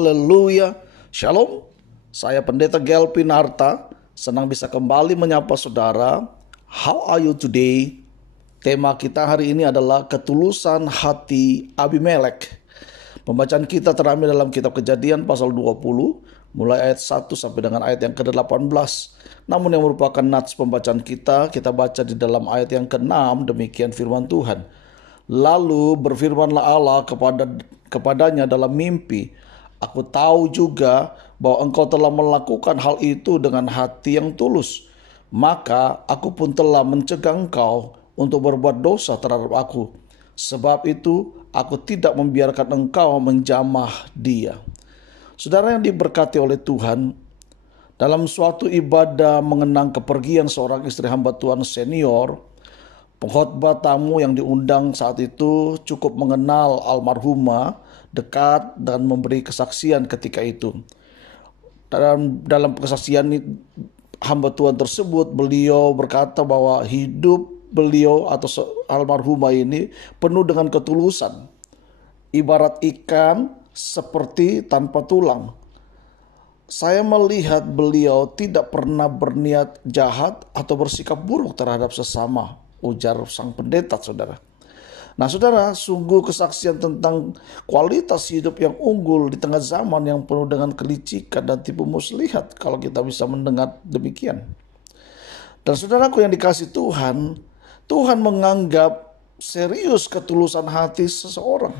Haleluya. Shalom. Saya Pendeta Gelvin Harta. Senang bisa kembali menyapa saudara. How are you today? Tema kita hari ini adalah ketulusan hati Abimelek. Pembacaan kita terambil dalam kitab Kejadian pasal 20, mulai ayat 1 sampai dengan ayat yang ke-18. Namun yang merupakan nats pembacaan kita baca di dalam ayat yang ke-6, demikian firman Tuhan. Lalu berfirmanlah Allah kepadanya dalam mimpi, aku tahu juga bahwa engkau telah melakukan hal itu dengan hati yang tulus. Maka aku pun telah mencegah engkau untuk berbuat dosa terhadap aku. Sebab itu aku tidak membiarkan engkau menjamah dia. Saudara yang diberkati oleh Tuhan, dalam suatu ibadah mengenang kepergian seorang istri hamba Tuhan senior, pengkhotbah tamu yang diundang saat itu cukup mengenal almarhumah dekat dan memberi kesaksian ketika itu. Dalam kesaksian hamba Tuhan tersebut, beliau berkata bahwa hidup beliau atau almarhumah ini penuh dengan ketulusan. Ibarat ikan seperti tanpa tulang. Saya melihat beliau tidak pernah berniat jahat atau bersikap buruk terhadap sesama, ujar sang pendeta, saudara. Nah saudara, sungguh kesaksian tentang kualitas hidup yang unggul di tengah zaman yang penuh dengan kelicikan dan tipu muslihat, kalau kita bisa mendengar demikian. Dan saudaraku yang dikasih Tuhan, Tuhan menganggap serius ketulusan hati seseorang.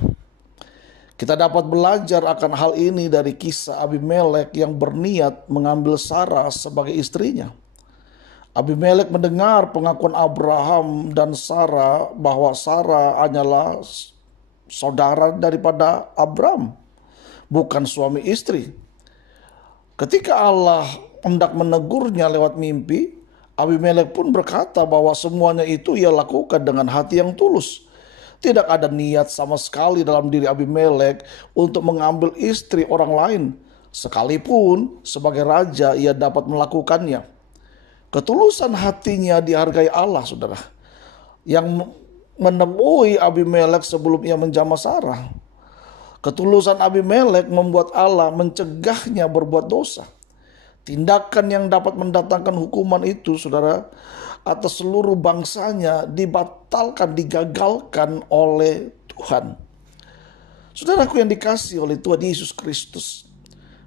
Kita dapat belajar akan hal ini dari kisah Abimelek yang berniat mengambil Sarah sebagai istrinya. Abimelek mendengar pengakuan Abraham dan Sarah bahwa Sarah hanyalah saudara daripada Abraham, bukan suami istri. Ketika Allah hendak menegurnya lewat mimpi, Abimelek pun berkata bahwa semuanya itu ia lakukan dengan hati yang tulus. Tidak ada niat sama sekali dalam diri Abimelek untuk mengambil istri orang lain, sekalipun sebagai raja ia dapat melakukannya. Ketulusan hatinya dihargai Allah, saudara, yang menemui Abimelek sebelum ia menjamah Sarah. Ketulusan Abimelek membuat Allah mencegahnya berbuat dosa. Tindakan yang dapat mendatangkan hukuman itu, saudara, atas seluruh bangsanya dibatalkan, digagalkan oleh Tuhan. Saudaraku yang dikasihi oleh Tuhan Yesus Kristus,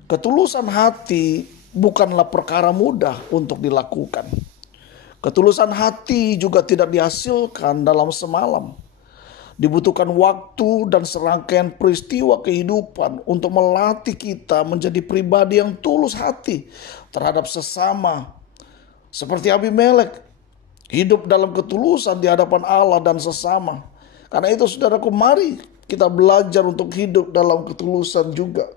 ketulusan hati bukanlah perkara mudah untuk dilakukan. Ketulusan hati juga tidak dihasilkan dalam semalam. Dibutuhkan waktu dan serangkaian peristiwa kehidupan untuk melatih kita menjadi pribadi yang tulus hati terhadap sesama. Seperti Abimelek, hidup dalam ketulusan di hadapan Allah dan sesama. Karena itu saudaraku, mari kita belajar untuk hidup dalam ketulusan juga.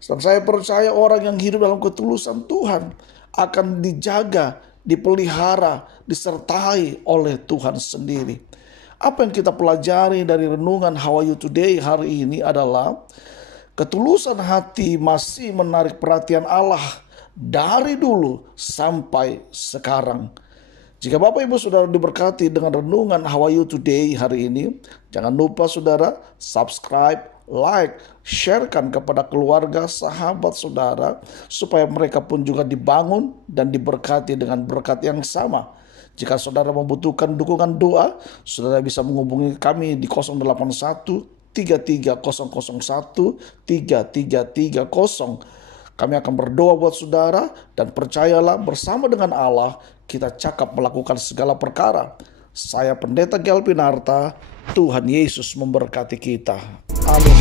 Dan saya percaya orang yang hidup dalam ketulusan Tuhan akan dijaga, dipelihara, disertai oleh Tuhan sendiri. Apa yang kita pelajari dari renungan How Are You Today hari ini adalah ketulusan hati masih menarik perhatian Allah dari dulu sampai sekarang. Jika Bapak Ibu Saudara diberkati dengan renungan How Are You Today hari ini, jangan lupa saudara subscribe, like, sharekan kepada keluarga, sahabat saudara, supaya mereka pun juga dibangun dan diberkati dengan berkat yang sama. Jika saudara membutuhkan dukungan doa, saudara bisa menghubungi kami di 081 33 001 3330. Kami akan berdoa buat saudara, dan percayalah bersama dengan Allah kita cakap melakukan segala perkara. Saya Pendeta Gelvin Harta, Tuhan Yesus memberkati kita. Amin.